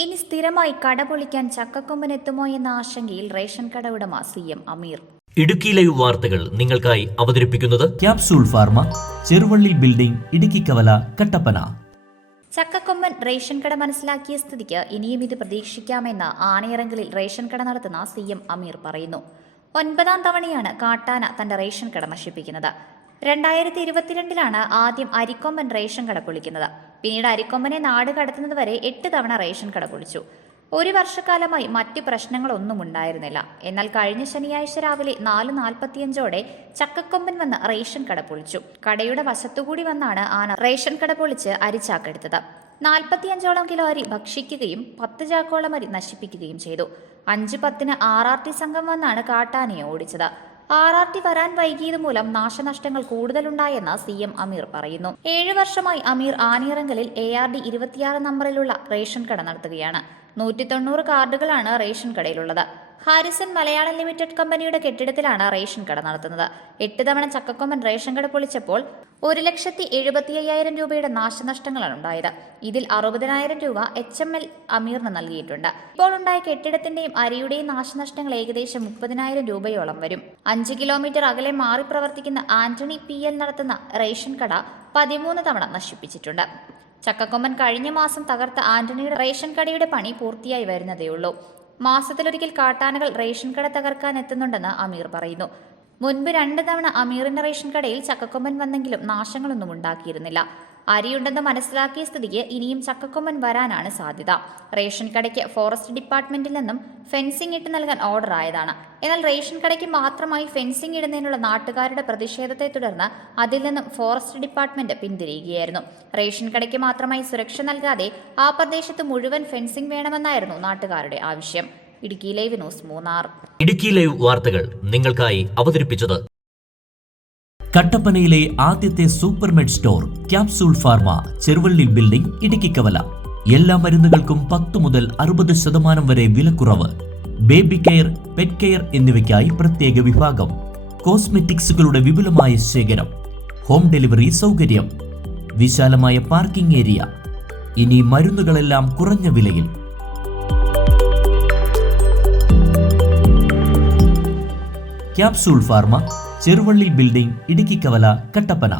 ഇനി സ്ഥിരമായി കട പൊളിക്കാൻ ചക്കക്കൊമ്പനെത്തുമോ എന്ന ആശങ്കയിൽ റേഷൻ കട ഉടമ CM അമീർ. ഇടുക്കി ലൈവ് വാർത്തകൾ നിങ്ങൾക്കായി അവതരിപ്പിക്കുന്നത് capsule pharma, Cheruvally building, Idukki കവല, കട്ടപ്പന. ചക്കക്കൊമ്പൻ റേഷൻ കട മനസ്സിലാക്കിയ സ്ഥിതിക്ക് ഇനിയും ഇത് പ്രതീക്ഷിക്കാമെന്ന് ആനയിറങ്കലിൽ റേഷൻ കട നടത്തുന്ന CM അമീർ പറയുന്നു. 9ാം തവണയാണ് കാട്ടാന തന്റെ റേഷൻ കട നശിപ്പിക്കുന്നത്. 2022 ആദ്യം അരിക്കൊമ്പൻ റേഷൻ കട പൊളിക്കുന്നത്. പിന്നീട് അരിക്കൊമ്പനെ നാട് കടത്തുന്നത് വരെ 8 തവണ റേഷൻ കട പൊളിച്ചു. ഒരു വർഷക്കാലമായി മറ്റ് പ്രശ്നങ്ങളൊന്നും ഉണ്ടായിരുന്നില്ല. എന്നാൽ കഴിഞ്ഞ ശനിയാഴ്ച രാവിലെ 4:45 ചക്കക്കൊമ്പൻ വന്ന് റേഷൻ കട പൊളിച്ചു. കടയുടെ വശത്തുകൂടി വന്നാണ് ആന റേഷൻ കട പൊളിച്ച് അരിച്ചാക്കെടുത്തത്. 45ഓളം കിലോ അരി ഭക്ഷിക്കുകയും 10 ചാക്കോളം അരി നശിപ്പിക്കുകയും ചെയ്തു. 5:10 RRT സംഘം വന്നാണ് കാട്ടാനയെ ഓടിച്ചത്. RRT വരാൻ വൈകിയത് മൂലം നാശനഷ്ടങ്ങൾ കൂടുതലുണ്ടായെന്ന് CM അമീർ പറയുന്നു. 7 വർഷമായി അമീർ ആനയിറങ്കലിൽ ARD 26 നമ്പറിലുള്ള റേഷൻ കട നടത്തുകയാണ്. 190 കാർഡുകളാണ് റേഷൻ കടയിലുള്ളത്. ഹാരിസൺ മലയാളം ലിമിറ്റഡ് കമ്പനിയുടെ കെട്ടിടത്തിലാണ് റേഷൻ കട നടത്തുന്നത്. 8 തവണ ചക്കക്കൊമ്പൻ റേഷൻ കട പൊളിച്ചപ്പോൾ 1,75,000 രൂപയുടെ നാശനഷ്ടങ്ങളാണ് ഉണ്ടായത്. ഇതിൽ 60,000 രൂപ HML അമീറിന് നൽകിയിട്ടുണ്ട്. ഇപ്പോൾ ഉണ്ടായ കെട്ടിടത്തിന്റെയും അരിയുടെയും നാശനഷ്ടങ്ങൾ ഏകദേശം 30,000 രൂപയോളം വരും. 5 കിലോമീറ്റർ അകലെ മാറി പ്രവർത്തിക്കുന്ന ആന്റണി PL നടത്തുന്ന റേഷൻ കട 13 തവണ നശിപ്പിച്ചിട്ടുണ്ട്. ചക്കക്കൊമ്പൻ കഴിഞ്ഞ മാസം തകർത്ത ആന്റണിയുടെ റേഷൻ കടയുടെ പണി പൂർത്തിയായി വരുന്നതേയുള്ളൂ. മാസത്തിലൊരിക്കൽ കാട്ടാനകൾ റേഷൻ കട തകർക്കാൻ എത്തുന്നുണ്ടെന്ന് അമീർ പറയുന്നു. മുൻപ് 2 തവണ അമീറിന്റെ റേഷൻ കടയിൽ ചക്കക്കൊമ്പൻ വന്നെങ്കിലും നാശങ്ങളൊന്നും ഉണ്ടാക്കിയിരുന്നില്ല. അരിയുണ്ടെന്ന് മനസ്സിലാക്കിയ സ്ഥിതിക്ക് ഇനിയും ചക്കക്കൊമ്പൻ വരാനാണ് സാധ്യത. റേഷൻ കടയ്ക്ക് ഫോറസ്റ്റ് ഡിപ്പാർട്ട്മെന്റിൽ നിന്നും ഫെൻസിംഗ് ഇട്ട് നൽകാൻ ഓർഡർ ആയതാണ്. എന്നാൽ റേഷൻ കടയ്ക്ക് മാത്രമായി ഫെൻസിംഗ് ഇടുന്നതിനുള്ള നാട്ടുകാരുടെ പ്രതിഷേധത്തെ തുടർന്ന് അതിൽ നിന്നും ഫോറസ്റ്റ് ഡിപ്പാർട്ട്മെന്റ് പിന്തിരിയുകയായിരുന്നു. റേഷൻ കടയ്ക്ക് മാത്രമായി സുരക്ഷ നൽകാതെ ആ പ്രദേശത്ത് മുഴുവൻ ഫെൻസിംഗ് വേണമെന്നായിരുന്നു നാട്ടുകാരുടെ ആവശ്യം. Idukki live news Munnar. Idukki live വാർത്തകൾ നിങ്ങൾക്കായി അവതരിപ്പിച്ചത് കട്ടപ്പനയിലെ ആദ്യത്തെ supermed store capsule pharma, Cheruvally building, Idukki കവല. എല്ലാ മരുന്നുകൾക്കും 10 മുതൽ 60% വരെ വിലക്കുറവ്. ബേബി കെയർ, പെറ്റ് കെയർ എന്നിവയ്ക്കായി പ്രത്യേക വിഭാഗം. കോസ്മെറ്റിക്സുകളുടെ വിപുലമായ ശേഖരം. ഹോം ഡെലിവറി സൗകര്യം. വിശാലമായ പാർക്കിംഗ് ഏരിയ. ഇനി മരുന്നുകളെല്ലാം കുറഞ്ഞ വിലയിൽ. Capsule pharma, Cheruvally building, Idukki കവല, കട്ടപ്പന.